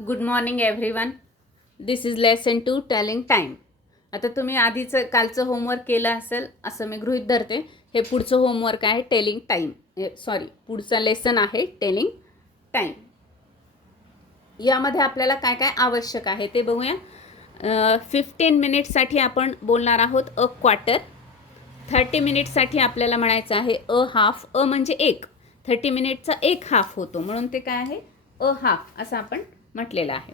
Good morning everyone. This is lesson 2 telling time. आता तुम्ही आधीचं कालचं होमवर्क केलं असेल असं मी गृहीत धरते. हे पुढचं होमवर्क आहे टेलिंग टाईम. पुढचं लेसन आहे टेलिंग टाईम. यामध्ये आपल्याला काय काय आवश्यक आहे ते बघूया. 15 मिनिटसाठी आपण बोलणार आहोत अ क्वार्टर. 30 मिनिटसाठी आपल्याला म्हणायचं आहे अ हाफ. अ म्हणजे एक, 30 मिनिटचा एक हाफ होतो म्हणून ते काय आहे अ हाफ असं आपण म्हटलेलं आहे.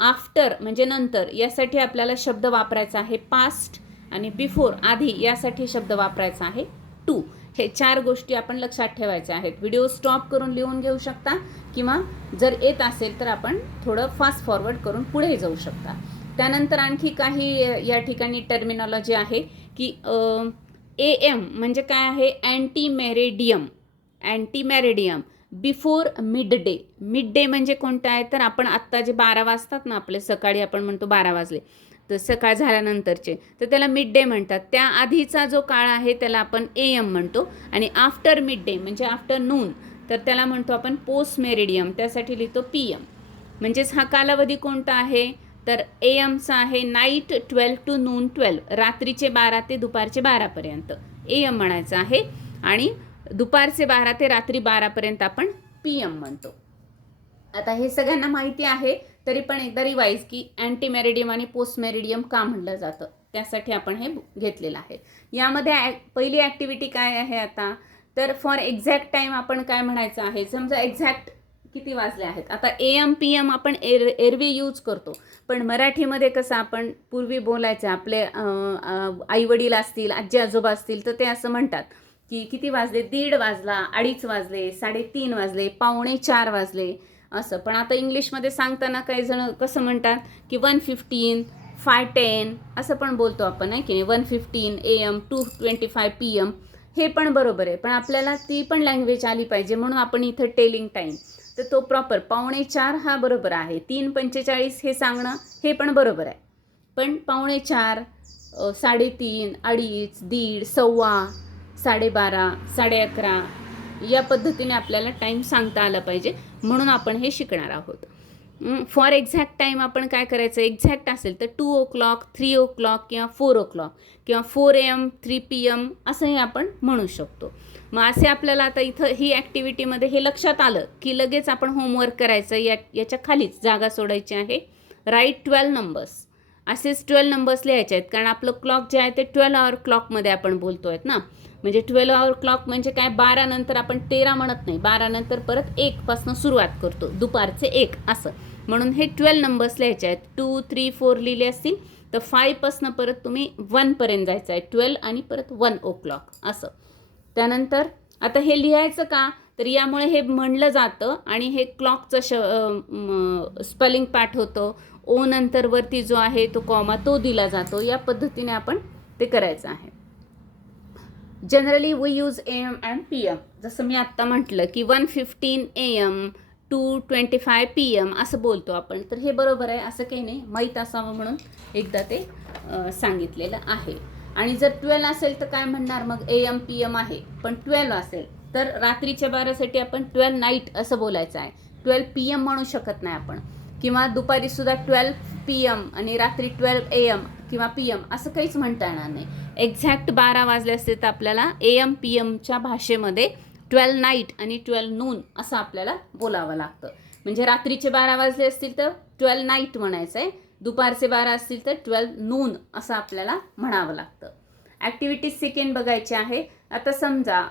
आफ्टर म्हणजे नंतर, यासाठी आपल्याला शब्द वापरायचा आहे पास्ट, आणि बिफोर आधी यासाठी शब्द वापरायचा आहे टू. हे 4 गोष्टी आपण लक्षात ठेवायच्या आहेत. व्हिडिओ स्टॉप करून लिहून घेऊ शकता किंवा जर येत असेल तर आपण थोडं फास्ट फॉरवर्ड करून पुढे जाऊ शकता. त्यानंतर आणखी काही या ठिकाणी टर्मिनॉलॉजी आहे की ए एम म्हणजे काय आहे ante meridiem. Ante meridiem before mid day. Mid day म्हणजे कोणतं आहे तर आपण आत्ता जे 12 वाजतात ना आपले, सकाळी आपण म्हणतो 12 वाजले तर सकाळ झाल्यानंतरचे, तर त्याला मिड डे म्हणतात. त्या आधीचा जो काळ आहे त्याला आपण ए एम म्हणतो. आणि आफ्टर मिड डे म्हणजे आफ्टरनून, तर त्याला म्हणतो आपण पोस्ट मेरिडियम, त्यासाठी लिहितो पी एम. म्हणजेच हा कालावधी कोणता आहे तर ए एमचा आहे नाईट 12 to noon 12, रात्रीचे 12 ते दुपारचे 12पर्यंत ए एम म्हणायचं आहे. आणि दुपारचे 12 ते रात्री 12पर्यंत आपण पी एम म्हणतो. आता हे सगळ्यांना माहिती आहे, तरी पण एकदा रिवाईज की अँटी मेरिडियम आणि पोस्ट मेरिडियम का म्हणलं जातं त्यासाठी आपण हे घेतलेलं आहे. यामध्ये पहिली ॲक्टिव्हिटी काय आहे आता तर फॉर एक्झॅक्ट टाईम आपण काय म्हणायचं आहे. समजा एक्झॅक्ट किती वाजले आहेत. आता ए एम पी एम आपण एरवी यूज करतो, पण मराठीमध्ये कसं आपण पूर्वी बोलायचं, आपले आईवडील असतील, आजी आजोबा असतील तर ते असं म्हणतात की किती वाजले, 1:30 वाजला, 2:30 वाजले, 3:30 वाजले, 3:45 वाजले असं. पण आता इंग्लिशमध्ये सांगताना काही जण कसं म्हणतात की 1:15, 5:10 असं पण बोलतो आपण, आहे की नाही. 1:15 AM, 2:25 PM हे पण बरोबर आहे, पण आपल्याला ती पण लँग्वेज आली पाहिजे म्हणून आपण इथं टेलिंग टाईम, तर तो प्रॉपर 3:45 हा बरोबर आहे. 3:45 हे सांगणं हे पण बरोबर आहे, पण 3:45, 3:30, 2:30, 1:30, 1:15, 12:30, 11:30 या पद्धतीने आपल्याला टाईम सांगता आला पाहिजे, म्हणून आपण हे शिकणार आहोत. फॉर एक्झॅक्ट टाईम आपण काय करायचं, एक्झॅक्ट असेल तर 2 o'clock, 3 o'clock किंवा 4 o'clock किंवा 4 AM, 3 PM असंही आपण म्हणू शकतो. मग असे आपल्याला आता इथं ही ॲक्टिव्हिटीमध्ये हे लक्षात आलं की लगेच आपण होमवर्क करायचं. याच्या खालीच जागा सोडायची आहे. Write 12 numbers. असेच 12 नंबर्स लिहायचे आहेत, कारण आपलं क्लॉक जे आहे ते 12 hour क्लॉकमध्ये आपण बोलतो आहेत ना. म्हणजे 12 hour क्लॉक म्हणजे काय, 12 नंतर आपण 13 म्हणत नाही, 12 नंतर परत 1 पासून सुरुवात करतो, दुपारचे 1 असं. म्हणून हे 12 नंबर्स लिहायचे आहेत. 2, 3, 4 लिहिले असतील तर 5 पासून परत तुम्ही 1 पर्यंत जायचं आहे. 12 आणि परत 1 o'clock असं. त्यानंतर आता हे लिहायचं का तर यामुळे हे म्हणलं जातं आणि हे क्लॉकचं स्पेलिंग पाठ होतं. ओ नंतर वरती जो आहे तो कॉमा तो दिला जातो. या पद्धतीने आपण ते करायचं आहे. Generally we use AM and PM. जसं मी आत्ता म्हटलं की 1:15 AM, 2:25 PM असं बोलतो आपण, तर हे बरोबर आहे, असं काही नाही, माहीत असावं म्हणून एकदा ते सांगितलेलं आहे. आणि जर 12 असेल तर काय म्हणणार मग, AM PM आहे, पण 12 असेल तर रात्रीच्या 12साठी आपण 12 नाईट असं बोलायचं आहे. 12 PM म्हणू शकत नाही आपण, किंवा दुपारीसुद्धा 12 PM आणि रात्री 12 AM किंवा PM असं काहीच म्हणता येणार नाही. एक्झॅक्ट 12 वाजले असते तर आपल्याला AM PMच्या भाषेमध्ये 12 नाईट आणि 12 नून असं आपल्याला बोलावं लागतं. म्हणजे रात्रीचे 12 वाजले असतील तर 12 नाईट म्हणायचं आहे, दुपारचे 12 असतील तर 12 नून असं आपल्याला म्हणावं लागतं. ॲक्टिव्हिटी सेकंड बघायची आहे. आता समजा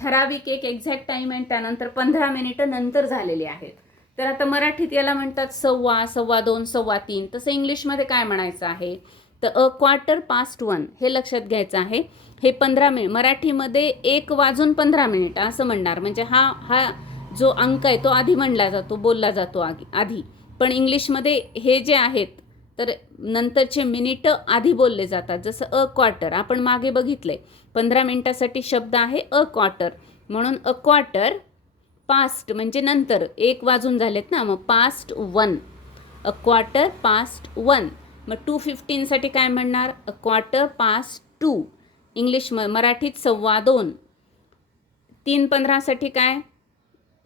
ठराविक एक एक्झॅक्ट टाईम आहे, त्यानंतर 15 मिनिटं नंतर झालेली आहेत, तर आता मराठीत याला म्हणतात 1:15, 2:15, 3:15. तसं इंग्लिशमध्ये काय म्हणायचं आहे तर 1:15 हे लक्षात घ्यायचं आहे. हे 15 मिनिट मराठीमध्ये 1:15 असं म्हणणार, म्हणजे हा जो अंक आहे तो आधी म्हणला जातो, बोलला जातो आधी. पण इंग्लिशमध्ये हे जे आहेत तर नंतरचे मिनिटं आधी बोलले जातात. जसं अ क्वार्टर आपण मागे बघितलंय, 15 मिनिटासाठी शब्द आहे अ क्वार्टर, म्हणून अ क्वार्टर पास्ट म्हणजे नंतर, 1 वाजून झालेत ना, मग पास्ट 1, अ क्वार्टर पास्ट 1. मग 2:15साठी काय म्हणणार, अ क्वार्टर पास्ट 2. इंग्लिश मराठीत 2:15. 3:15साठी काय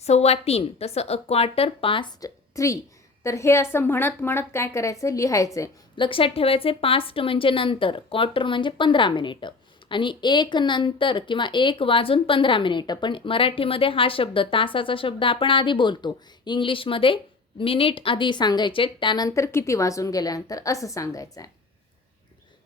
3:15. तसं अ क्वार्टर पास्ट 3. तर हे असं म्हणत म्हणत काय करायचं, लिहायचं आहे. लक्षात ठेवायचे पास्ट म्हणजे नंतर, क्वार्टर म्हणजे 15 मिनिटं, आणि 1 नंतर किंवा 1 वाजून 15 मिनिटं. पण मराठीमध्ये हा शब्द, तासाचा शब्द आपण आधी बोलतो, इंग्लिशमध्ये मिनिट आधी सांगायचे, त्यानंतर किती वाजून गेल्यानंतर असं सांगायचं आहे.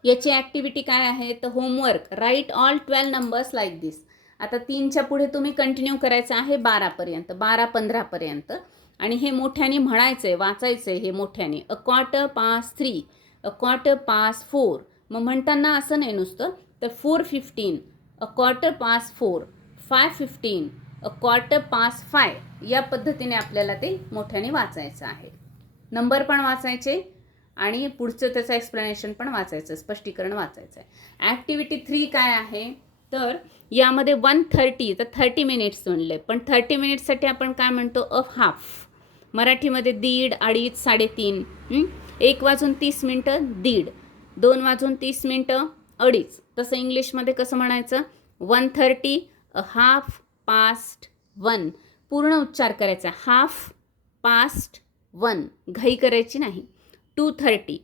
याची ॲक्टिव्हिटी काय आहे, तर homework, right all 12 numbers like this. आता 3च्या पुढे तुम्ही कंटिन्यू करायचं आहे 12पर्यंत, 12-15पर्यंत, आणि हे मोठ्याने म्हणायचं आहे, वाचायचं आहे हे मोठ्याने. 3:15, 4:15. मग म्हणताना असं नाही नुसतं, तर 4:15, 4:15, 5:15, 4:15 या पद्धतीने आपल्याला ते मोठ्याने वाचायचं आहे. नंबर पण वाचायचे आणि पुढचं त्याचं एक्सप्लेनेशन पण वाचायचं, स्पष्टीकरण वाचायचं आहे. ॲक्टिव्हिटी 3 काय आहे, तर यामध्ये 1:30, तर 30 मिनिट्स म्हणले, पण 30 मिनिट्ससाठी आपण काय म्हणतो, अ हाफ. मराठीमध्ये दीड, अडीच, 3:30. 1 वाजून 30 मिनटं दीड, 2 वाजून 30 मिनटं अडीच. तसं इंग्लिशमध्ये कसं म्हणायचं, 1:30, अ हाफ पास्ट 1. पूर्ण उच्चार करायचा, हाफ पास्ट 1, घाई करायची नाही. 2:30,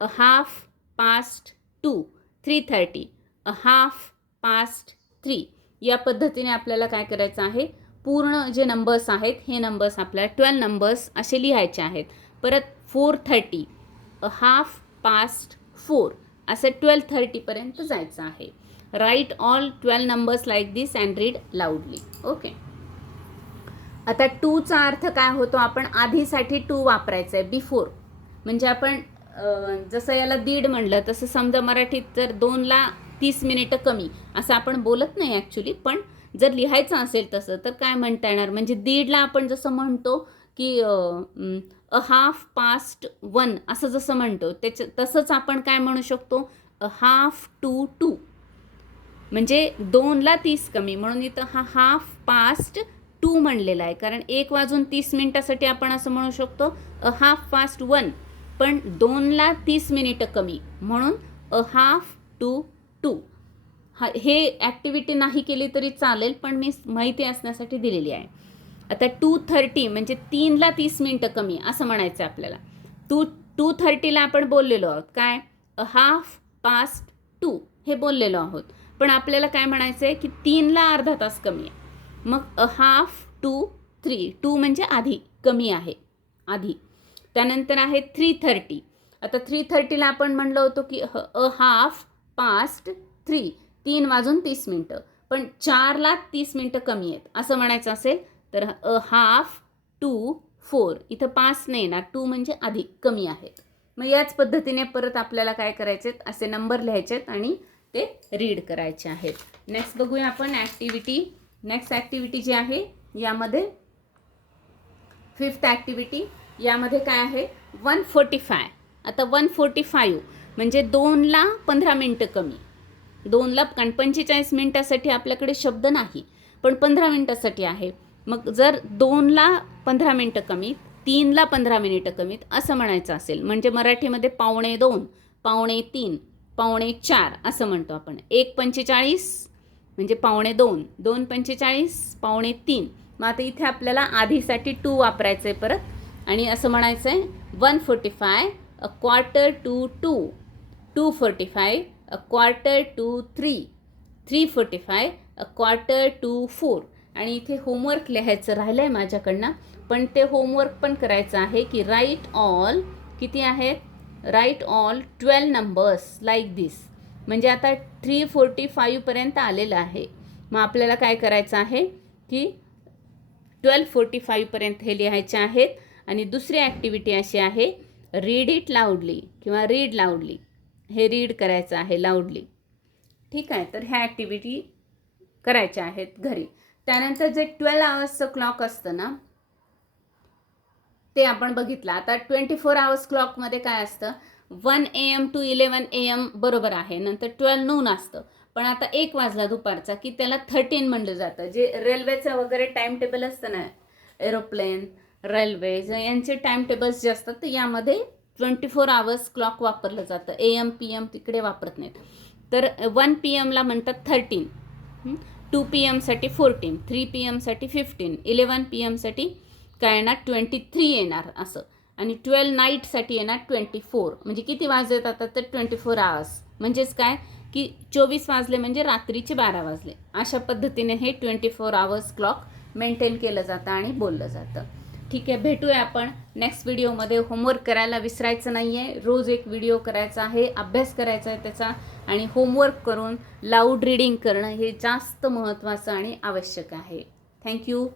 a half past 2. 3:30, a half past 3. या पद्धतीने आपल्याला काय करायचं आहे, पूर्ण जे नंबर्स आहेत हे नंबर्स आपल्याला 12 नंबर्स असे लिहायचे आहेत. परत 4:30, अ हाफ पास्ट 4, असं 12:30पर्यंत जायचं आहे. Write all 12 numbers like this and read loudly. Okay. आता 2चा अर्थ काय होतो, आपण आधीसाठी 2 वापरायचं आहे, बिफोर. म्हणजे आपण जसं याला दीड म्हणलं, तसं समजा मराठीत जर 2ला 30 मिनिटं कमी असं आपण बोलत नाही ॲक्च्युली, पण जर लिहायचं असेल तसं तर काय म्हणता येणार, म्हणजे दीडला आपण जसं म्हणतो की अ हाफ पास्ट 1 असं जसं म्हणतो, तसंच आपण काय म्हणू शकतो, अ हाफ टू 2, म्हणजे 2ला 30 कमी, म्हणून इथं हा हाफ पास्ट 2 म्हणलेला आहे. कारण 1 वाजून 30 मिनिटासाठी आपण असं म्हणू शकतो, अ हाफ पास्ट 1, पण 2ला 30 मिनिटं कमी, म्हणून अ हाफ टू 2. हे ॲक्टिव्हिटी नाही केली तरी चालेल, पण मी माहिती असण्यासाठी दिलेली आहे. आता 2:30 म्हणजे 3ला 30 मिनटं कमी असं म्हणायचं आपल्याला. 2:30ला आपण बोललेलो आहोत काय, अ हाफ पास्ट 2 हे बोललेलो आहोत, पण आपल्याला काय म्हणायचं आहे की 3ला अर्धा तास कमी आहे. मग अ हाफ टू 3, 2 म्हणजे आधी, कमी आहे आधी. त्यानंतर आहे 3:30. आता 3:30ला आपण म्हणलो होतो की अ हाफ पास्ट 3, 3 वाजून 30 मिनटं, पण 4ला 30 मिनटं कमी आहेत असं म्हणायचं असेल तर अ हाफ टू 4. इथं 5 नाही येणार, 2 म्हणजे आधी, कमी आहेत. मग याच पद्धतीने परत आपल्याला काय करायचे, असे नंबर लिहायचे आहेत आणि ते रीड करायचे आहेत. नेक्स्ट बघूया आपण ॲक्टिव्हिटी. नेक्स्ट ॲक्टिव्हिटी जी आहे यामध्ये 5th ॲक्टिव्हिटी, यामध्ये काय आहे, 1:45. आता 1:45 म्हणजे 2ला 15 मिनटं कमी. 2ला 45 मिनटासाठी आपल्याकडे शब्द नाही, पण 15 मिनटासाठी आहे. मग जर 2ला 15 मिनटं कमी, 3ला 15 मिनिटं कमीत असं म्हणायचं असेल, म्हणजे मराठीमध्ये 2:45, 3:45, 4:45 असं म्हणतो आपण. 1:45 म्हणजे 2:45, 2:45, 3:45. मग आता इथे आपल्याला आधीसाठी 2 वापरायचं आहे परत, आणि असं म्हणायचं आहे 1:45, a quarter to 2, 2:45, a quarter to 3, 3:45, a quarter to 4. आणि इथे होमवर्क लिहायचं राहिलं आहे माझ्याकडनं, पण ते होमवर्क पण करायचं आहे की राईट ऑल, किती आहेत, राईट ऑल 12 नंबर्स लाईक दिस. म्हणजे आता 3:45पर्यंत आलेलं आहे. मग आपल्याला काय करायचं आहे की 12:45पर्यंत हे लिहायचे आहेत. आणि दुसरी ॲक्टिव्हिटी अशी आहे, रीड इट लाऊडली किंवा रीड लाऊडली. हे रीड करायचं आहे लाऊडली. ठीक आहे, तर ह्या ॲक्टिव्हिटी करायच्या आहेत घरी. त्यानंतर जे 12 आवर्सचं क्लॉक असतं ना, ते आपण बघितलं. आता 24 आवर्स क्लॉकमध्ये काय असतं, 1 AM to 11 AM बरोबर आहे, नंतर 12 नून असतं. पण आता 1 वाजला दुपारचा की त्याला 13 म्हणलं जातं. जे रेल्वेचं वगैरे टाईम टेबल असतं ना, एरोप्लेन, रेल्वे यांचे टाईम टेबल्स जे असतात, तर यामध्ये 24 आवर्स क्लॉक वापरलं जातं. AM PM तिकडे वापरत नाहीत. तर 1 PM म्हणतात 13, 2 PM साठी 14, 3 PM साठी 15, 11 PM काय येणार 23 येणार असं. आणि 12 नाईटसाठी येणार 24. म्हणजे किती वाजत आता तर 24 आवर्स. म्हणजेच काय की 24 वाजले म्हणजे रात्रीचे 12 वाजले. अशा पद्धतीने हे 24 आवर्स क्लॉक मेंटेन केलं जातं आणि बोललं जातं. ठीक आहे, भेटूया आपण नेक्स्ट व्हिडिओमध्ये. होमवर्क करायला विसरायचं नाही आहे. रोज एक व्हिडिओ करायचा आहे, अभ्यास करायचा आहे त्याचा, आणि होमवर्क करून लाऊड रीडिंग करणं हे जास्त महत्त्वाचं आणि आवश्यक आहे. थँक्यू.